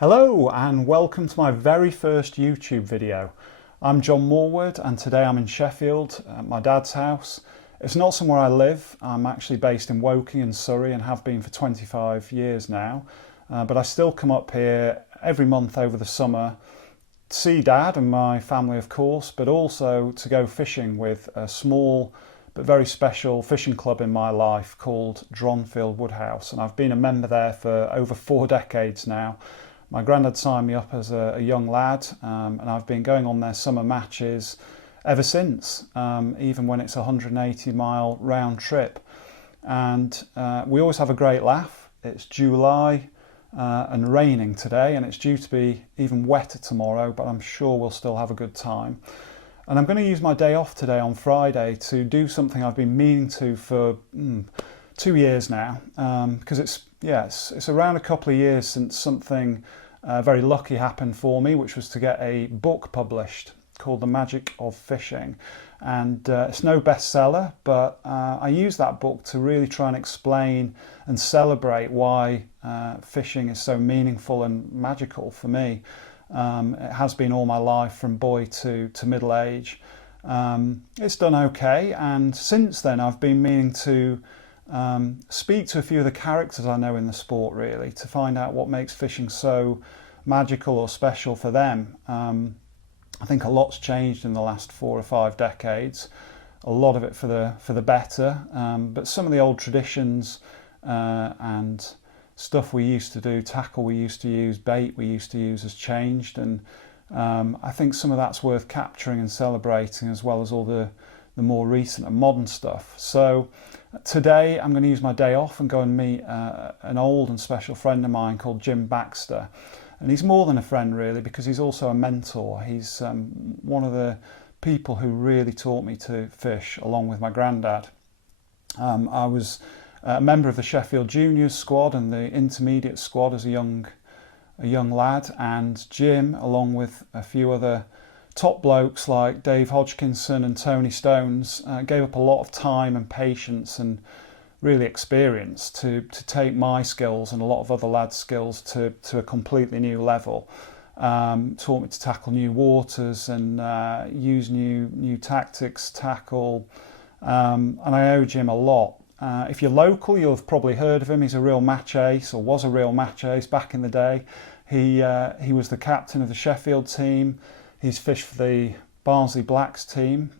Hello and welcome to my very first YouTube video. I'm John Morwood and today I'm in Sheffield at my dad's house. It's not somewhere I live. I'm actually based in Woking in Surrey and have been for 25 years now. But I still come up here every month over the summer to see Dad and my family, of course, but also to go fishing with a small but very special fishing club in my life called Dronfield Woodhouse. And I've been a member there for over 4 decades now. My granddad signed me up as a young lad, and I've been going on their summer matches ever since, even when it's a 180-mile round trip. And we always have a great laugh. It's July and raining today, and it's due to be even wetter tomorrow, but I'm sure we'll still have a good time. And I'm going to use my day off today on Friday to do something I've been meaning to for 2 years now, because it's around a couple of years since something very lucky happened for me, which was to get a book published called The Magic of Fishing. And it's no bestseller, but I use that book to really try and explain and celebrate why fishing is so meaningful and magical for me. It has been all my life from boy to middle age. It's done okay, and since then I've been meaning to speak to a few of the characters I know in the sport, really, to find out what makes fishing so magical or special for them. I think a lot's changed in the last 4 or 5 decades, a lot of it for the better, but some of the old traditions and stuff we used to do, tackle we used to use, bait we used to use has changed, and I think some of that's worth capturing and celebrating, as well as all the more recent and modern stuff. So today I'm going to use my day off and go and meet an old and special friend of mine called Jim Baxter. And he's more than a friend, really, because he's also a mentor. He's one of the people who really taught me to fish, along with my granddad. I was a member of the Sheffield juniors squad and the intermediate squad as a young lad, and Jim, along with a few other top blokes like Dave Hodgkinson and Tony Stones, gave up a lot of time and patience and really experience to take my skills and a lot of other lads' skills to a completely new level. Taught me to tackle new waters and use new tactics, tackle, and I owe Jim a lot. If you're local, you'll have probably heard of him. He's a real match ace, or was a real match ace back in the day. He was the captain of the Sheffield team. He's fished for the Barnsley Blacks team,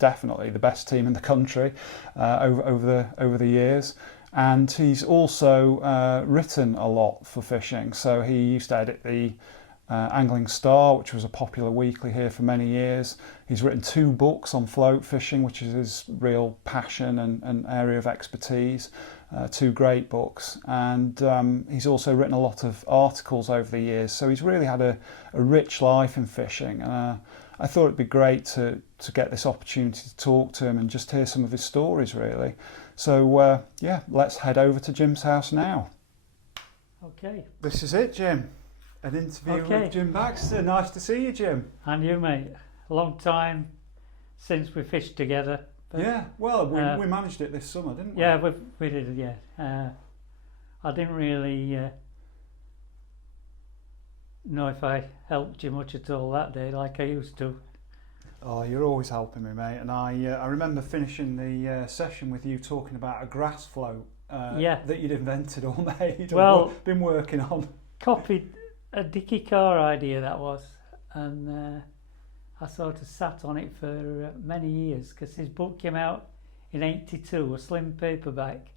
definitely the best team in the country over the years. And he's also written a lot for fishing. So he used to edit the Angling Star, which was a popular weekly here for many years. He's written 2 books on float fishing, which is his real passion and area of expertise. 2 great books, and he's also written a lot of articles over the years, so he's really had a rich life in fishing. I thought it'd be great to get this opportunity to talk to him and just hear some of his stories, really. So let's head over to Jim's house now. Okay. This is it, Jim. An interview with Jim Baxter. Nice to see you, Jim. And you, mate. A long time since we fished together. But, yeah, well, we managed it this summer, didn't we? Yeah, we did, yeah. I didn't really know if I helped you much at all that day, like I used to. Oh, you're always helping me, mate. And I remember finishing the session with you talking about a grass float that you'd invented or made, or been working on. Copied a Dickie Carr idea, that was, and I sort of sat on it for many years, because his book came out in '82, a slim paperback,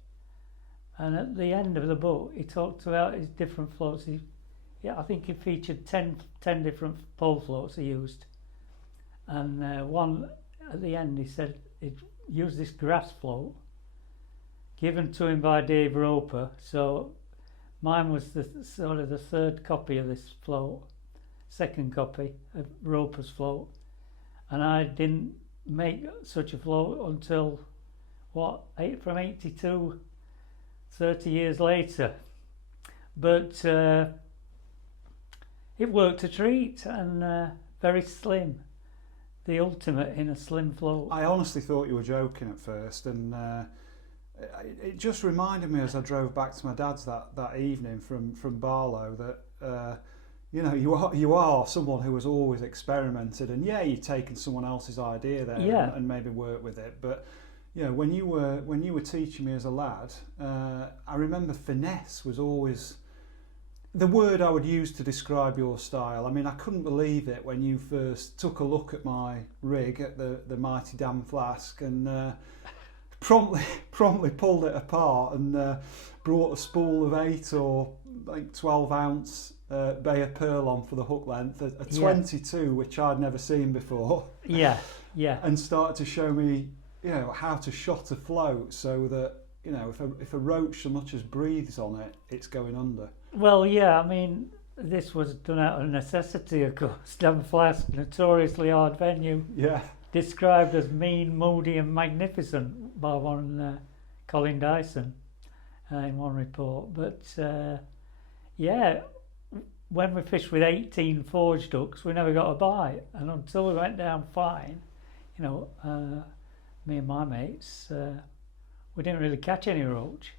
and at the end of the book he talked about his different floats. I think he featured 10 different pole floats he used, and one at the end he said he'd used this grass float given to him by Dave Roper, so mine was the 3rd copy of this float, 2nd copy of Roper's float, and I didn't make such a float until from '82, 30 years later. But it worked a treat, and very slim, the ultimate in a slim float. I honestly thought you were joking at first, and it just reminded me as I drove back to my dad's that evening from Barlow that you are someone who has always experimented, and you've taken someone else's idea there and maybe worked with it. But when you were teaching me as a lad, I remember finesse was always the word I would use to describe your style. I mean, I couldn't believe it when you first took a look at my rig at the Mighty Dam Flask and promptly pulled it apart and brought a spool of 8 or 12 ounce Bay of Pearl on for the hook length, a 22, which I'd never seen before. Yeah. And started to show me, how to shot a float so that, if a roach so much as breathes on it, it's going under. Well, yeah, I mean, this was done out of necessity, of course. Dam Flask, notoriously hard venue. Yeah. Described as mean, moody and magnificent by one Colin Dyson in one report. But, when we fished with 18 forge ducks, we never got a bite. And until we went down fine, me and my mates, we didn't really catch any roach.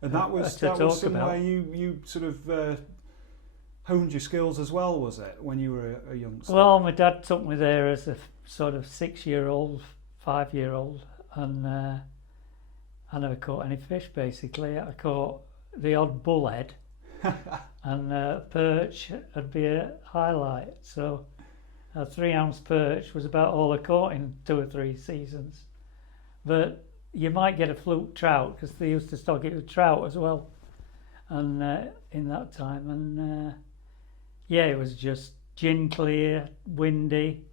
And that was somewhere you sort of honed your skills as well, was it, when you were a youngster? Well, my dad took me there as a sort of 6-year-old, 5-year-old, and I never caught any fish, basically. I caught the odd bullhead, and perch would be a highlight. So a 3-ounce perch was about all I caught in 2 or 3 seasons. But you might get a fluke trout, because they used to stock it with trout as well, and in that time. And it was just gin clear, windy,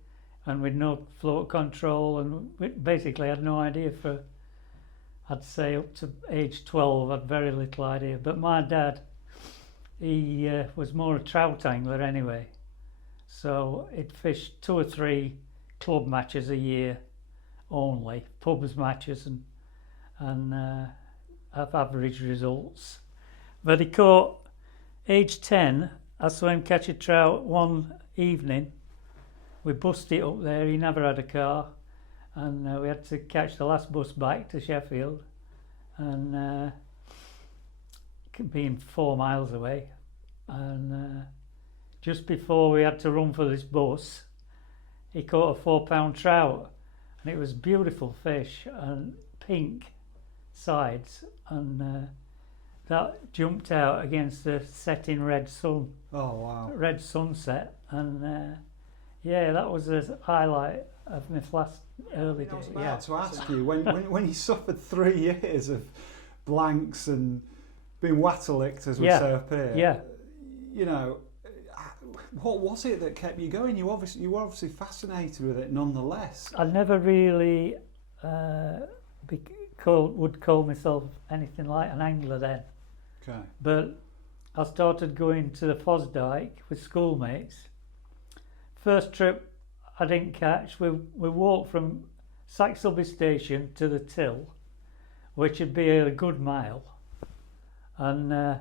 and with no float control, and we basically had no idea for, I'd say, up to age 12, I had very little idea. But my dad, he was more a trout angler anyway, so he'd fish 2 or 3 club matches a year only, pubs matches, and have average results. But he caught, age 10, I saw him catch a trout one evening. We bussed it up there, he never had a car, and we had to catch the last bus back to Sheffield, and being 4 miles away, and just before we had to run for this bus, he caught a 4-pound trout, and it was beautiful fish and pink sides, and that jumped out against the setting red sun. Oh wow! Red sunset, and that was a highlight of my last early days. I was about to ask you, when you suffered 3 years of blanks and being water-licked, as we say up here. Yeah. What was it that kept you going? You were obviously fascinated with it nonetheless. I never really would call myself anything like an angler then. Okay. But I started going to the Fosdyke with schoolmates. First trip I didn't catch. We walked from Saxilby Station to the Till, which would be a good mile, and I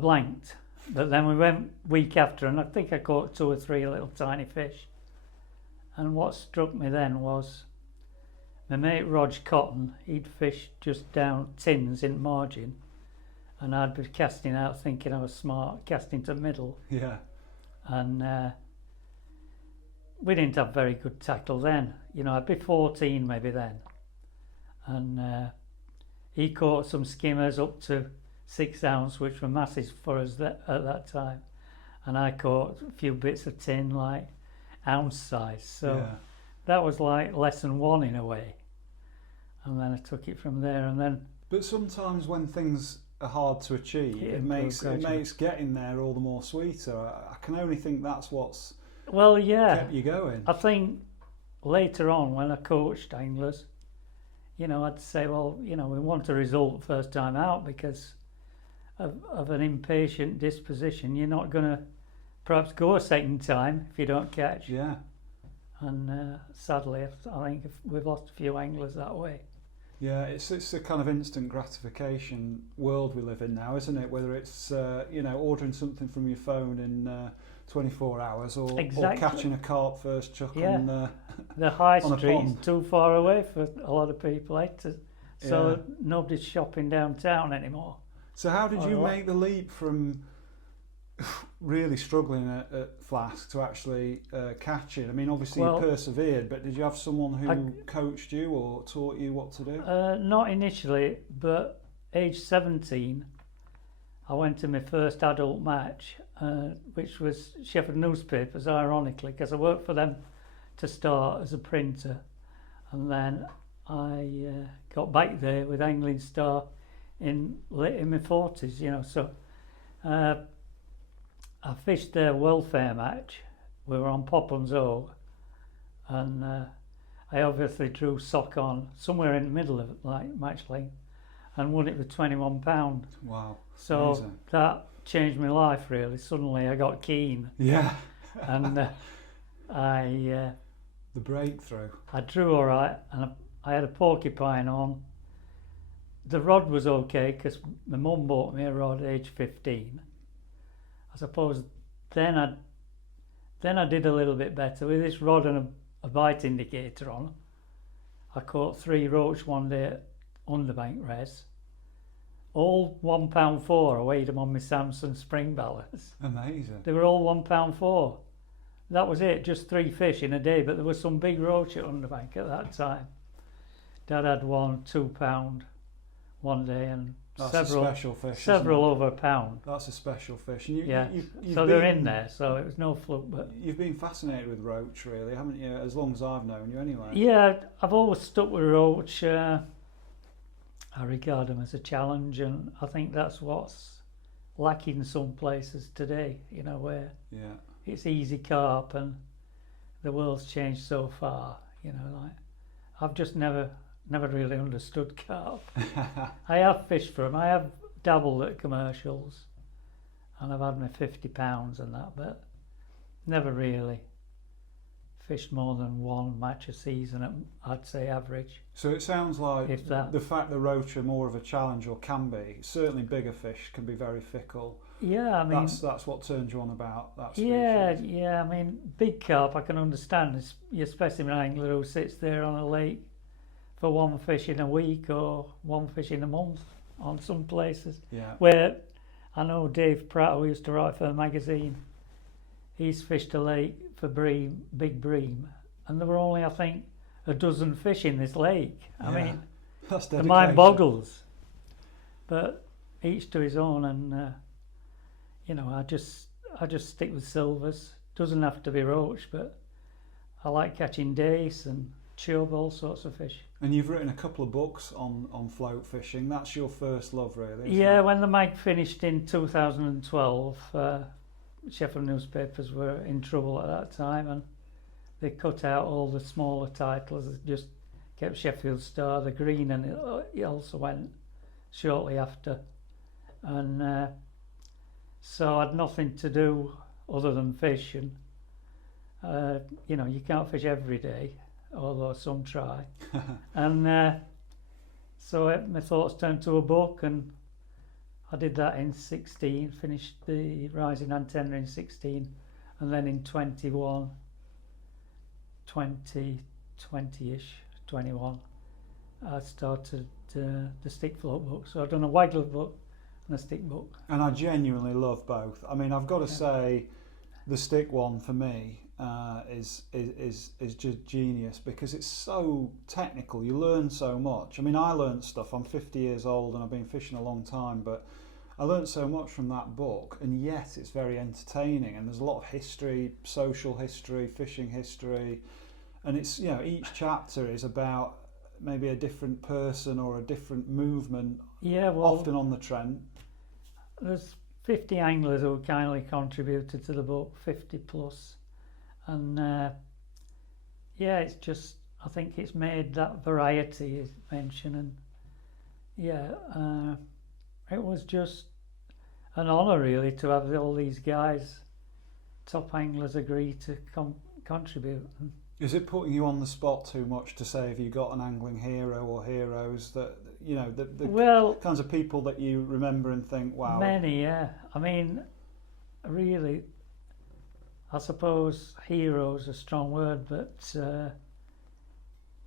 blanked. But then we went week after, and I think I caught 2 or 3 little tiny fish. And what struck me then was my mate Rog Cotton, he'd fish just down tins in margin, and I'd be casting out thinking I was smart, casting to middle. Yeah. And we didn't have very good tackle then. I'd be 14 maybe then. And he caught some skimmers up to 6 ounce, which were massive for us at that time. And I caught a few bits of tin, like ounce size. So that was like lesson 1 in a way. And then I took it from there. And then. But sometimes when things are hard to achieve, it makes getting there all the more sweeter. I can only think that's what's kept you going. I think later on when I coached anglers, I'd say, well, we want a result first time out because of an impatient disposition. You're not going to perhaps go a second time if you don't catch. Yeah. And sadly, I think we've lost a few anglers that way. Yeah, it's a kind of instant gratification world we live in now, isn't it? Whether it's ordering something from your phone in 24 hours or catching a carp first chuck on the high on street's too far away for a lot of people, to So nobody's shopping downtown anymore. So how did you Or- make the leap from really struggling at Flask to actually catching? I mean, obviously Well, you persevered, but did you have someone who coached you or taught you what to do? Not initially, but age 17, I went to my first adult match, which was Sheffield newspapers, ironically, because I worked for them to start as a printer, and then I got back there with Angling Star in my 40s, you know. So I fished their welfare match. We were on Popham's Oak, and I obviously drew sock on somewhere in the middle of it, like match length, and won it with £21. Wow. So Amazing. that changed my life really. Suddenly I got keen, Yeah. and I The breakthrough. drew all right, and I had a porcupine on. The rod was okay because my mum bought me a rod at age 15. I suppose then I did a little bit better with this rod and a bite indicator on. I caught 3 roach one day at Underbank Res. All £1.4. I weighed them on my Samson spring balance. Amazing. They were all £1.4. That was it, just 3 fish in a day, but there was some big roach at Underbank at that time. Dad had one £2 one day, and That's several a special fish. several over a pound. That's a special fish. And you've So they're in there, so it was no fluke. But You've been fascinated with roach, really, haven't you? As long as I've known you, anyway. yeah, I've always stuck with roach. I regard them as a challenge, and I think that's what's lacking some places today. You know, where Yeah. it's easy carp, and the world's changed so far. You know, like I've just never really understood carp. I have fished for them. I have dabbled at commercials, and I've had my £50 and that, but never really fished more than one match a season at, I'd say, average. So it sounds like If that. the fact that roach are more of a challenge, or can be, certainly bigger fish can be very fickle. Yeah, I mean, That's what turns you on about that yeah, species. I mean, big carp I can understand. It's your specimen angler who sits there on a lake for 1 fish in a week or 1 fish in a month on some places. Yeah. Where I know Dave Pratt, who used to write for the magazine, he's fished a lake for bream, big bream, and there were only, I think, a dozen fish in this lake. I mean, That's the dedication. mind boggles. But each to his own, and you know, I just stick with silvers. Doesn't have to be roach, but I like catching dace and chub, all sorts of fish. And you've written a couple of books on float fishing. That's your first love, really, isn't Yeah, it? when the mag finished in 2012, Sheffield newspapers were in trouble at that time, and they cut out all the smaller titles. They just kept Sheffield Star, the green, and it also went shortly after. And so I had nothing to do other than fish, and you know, you can't fish every day, although some try. And so my thoughts turned to a book, and I did that in 16, finished the Rising Antenna in 16, and then in 20-ish, 21, I started the stick float book. So I've done a Wagler book and a stick book. And I genuinely love both. I mean, I've got to say, the stick one for me is just genius, because it's so technical. You learn so much. I mean, I learned stuff. I'm 50 years old and I've been fishing a long time, but I learned so much from that book, and yet it's very entertaining, and there's a lot of history, social history, fishing history, and it's, you know, each chapter is about maybe a different person or a different movement, Yeah, well, often on the Trent. there's 50 anglers who kindly contributed to the book, 50 plus, and yeah, it's just, I think it's made that variety is mentioned, and yeah, it was just an honour really to have all these guys, top anglers, agree to contribute. Is it putting you on the spot too much to say, have you got an angling hero or heroes that, you know, the Well, kinds of people that you remember and think, wow? many, yeah. I mean, really, I suppose hero's a strong word, but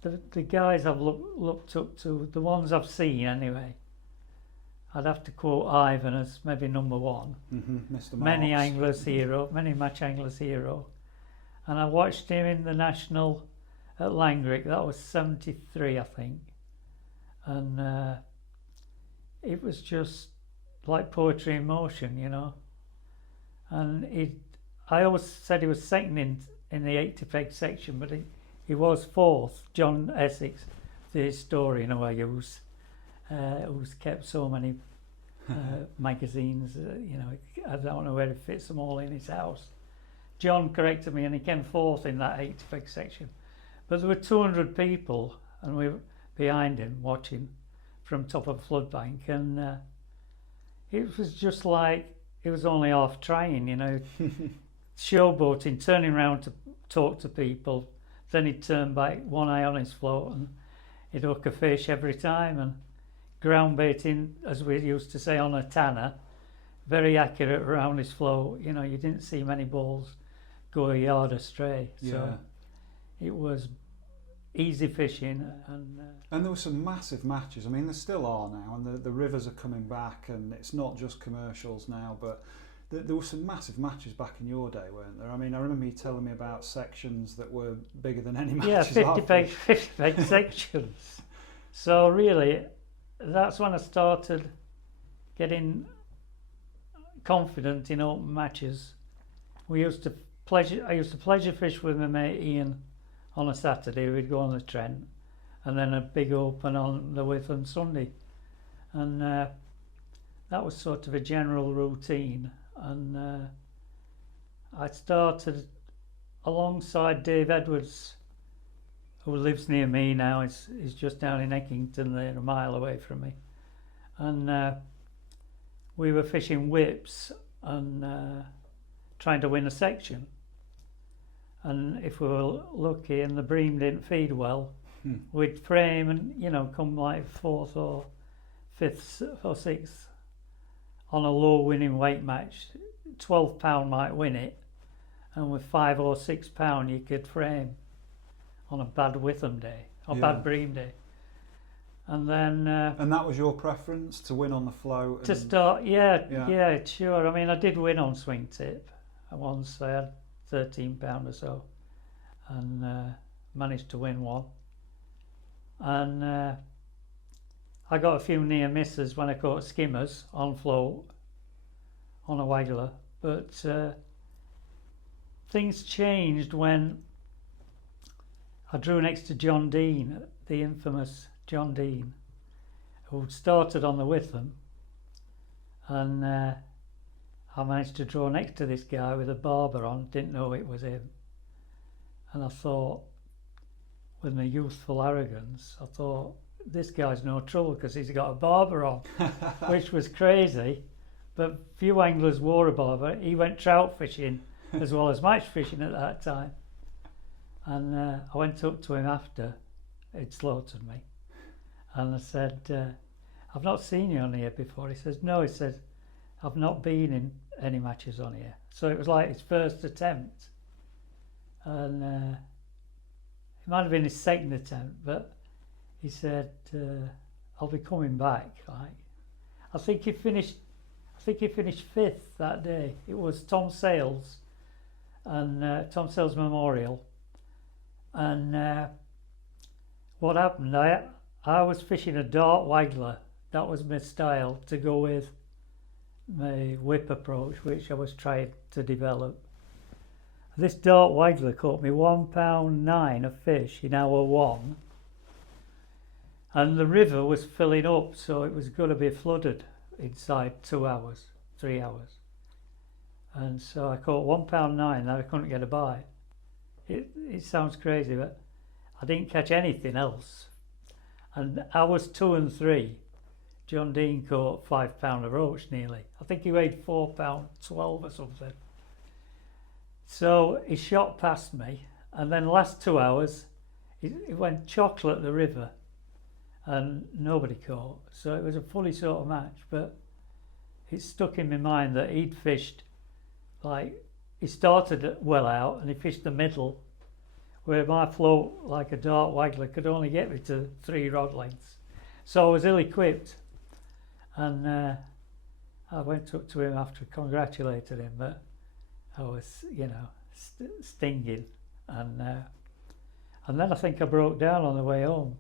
the guys I've looked up to, the ones I've seen anyway, I'd have to quote Ivan as maybe number one. Mr. Many Marks. anglers hero, many match anglers hero. And I watched him in the national at Langrick. That was 73, I think. And it was just like poetry in motion, you know. And I always said he was second in the 80 peg section, but he was fourth. John Essex, the historian who's kept so many magazines, you know, I don't know where he fits them all in his house. John corrected me and he came fourth in that 80 peg section. But there were 200 people and we were behind him watching from top of a flood bank, and it was just like he was only half trying, you know. Showboating, turning around to talk to people, then he'd turn back, one eye on his float, and he'd hook a fish every time. And ground baiting, as we used to say, on a tanner, very accurate around his float. You know, you didn't see many balls go a yard astray. So it was easy fishing. And there were some massive matches. I mean, there still are now, and the rivers are coming back, and it's not just commercials now, but there were some massive matches back in your day, weren't there? I mean, I remember you telling me about sections that were bigger than any matches. Yeah, 50 peg sections. So really, that's when I started getting confident in open matches. I used to pleasure fish with my mate Ian on a Saturday. We'd go on the Trent, and then a big open on the Wyth on Sunday, and that was sort of a general routine. And I started alongside Dave Edwards, who lives near me now. He's just down in Eckington, there, a mile away from me. And we were fishing whips and trying to win a section. And if we were lucky and the bream didn't feed well, we'd frame and, you know, come like fourth or fifth or sixth on a low winning weight match. 12 pound might win it, and with 5 or 6 pound you could frame on a bad Witham day or bad bream day. And then and that was your preference, to win on the float? To start, yeah, sure. I mean, I did win on swing tip once. I had 13 pound or so, and managed to win one. And I got a few near misses when I caught skimmers on float on a waggler, but things changed when I drew next to John Dean, the infamous John Dean, who started on the Witham, and I managed to draw next to this guy with a barber on, didn't know it was him, and I thought, with my youthful arrogance, I thought, this guy's no trouble because he's got a barber on, which was crazy, but few anglers wore a barber. He went trout fishing as well as match fishing at that time, and I went up to him after he'd slaughtered me, and I said, I've not seen you on here before. He says, no, he said, I've not been in any matches on here. So it was like his first attempt, and it might have been his second attempt, but he said, I'll be coming back. Like, I think he finished fifth that day. It was Tom Sales and Tom Sales Memorial. And what happened, I was fishing a dart waggler. That was my style to go with my whip approach, which I was trying to develop. This dart waggler caught me £1.9 of fish in hour 1. And the river was filling up, so it was going to be flooded inside 2 hours, 3 hours. And so I caught £1.9 that I couldn't get a bite. It sounds crazy, but I didn't catch anything else. And hours 2 and 3, John Dean caught £5 a roach nearly. I think he weighed £4.12 or something. So he shot past me, and then last 2 hours, it went chocolate the river, and nobody caught. So it was a funny sort of match, but it stuck in my mind that he'd fished, like, he started well out and he fished the middle where my float, like a dart waggler, could only get me to 3 rod lengths. So I was ill-equipped, and I went up to him after, congratulated him, but I was, you know, stinging, and then I think I broke down on the way home.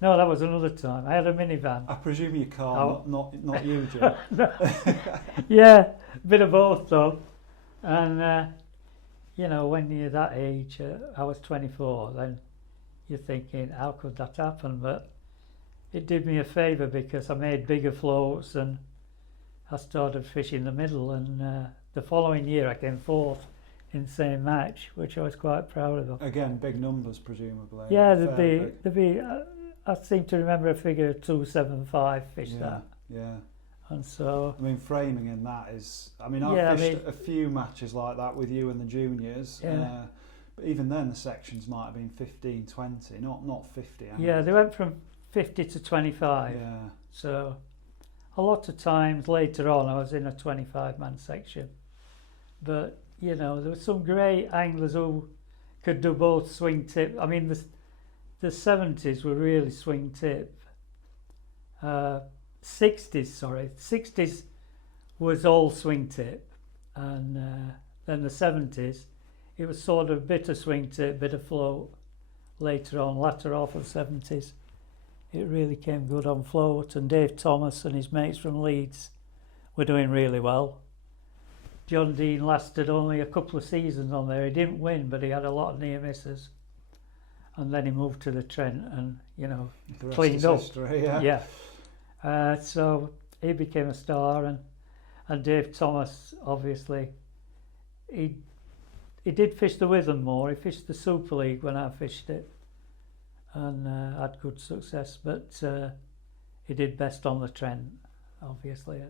No, that was another time. I had a minivan. I presume your car, not you, Jim. Yeah, a bit of both though. And you know, when you're that age, I was 24, then you're thinking, how could that happen? But it did me a favour because I made bigger floats and I started fishing the middle, and the following year I came 4th in the same match, which I was quite proud of. Again, big numbers presumably. Yeah, there'd be I seem to remember a figure of 275 fish that. Yeah. And so, I mean, framing in that is, I mean, I've fished a few matches like that with you and the juniors. Yeah. But even then the sections might have been 15, 20, not 50. Yeah, they went from 50 to 25. Yeah. So a lot of times later on I was in a 25-man section. But, you know, there were some great anglers who could do both swing tip. I mean, the 70s were really swing tip. 60s was all swing tip, and then the 70s it was sort of a bit of swing tip, bit of float. Later on, latter half of the 70s, it really came good on float, and Dave Thomas and his mates from Leeds were doing really well. John Dean lasted only a couple of seasons on there. He didn't win, but he had a lot of near misses, and then he moved to the Trent and, you know, cleaned up. History, Yeah. So he became a star, and Dave Thomas, obviously, he did fish the Witham more. He fished the Super League when I fished it, and had good success, but he did best on the Trent, obviously.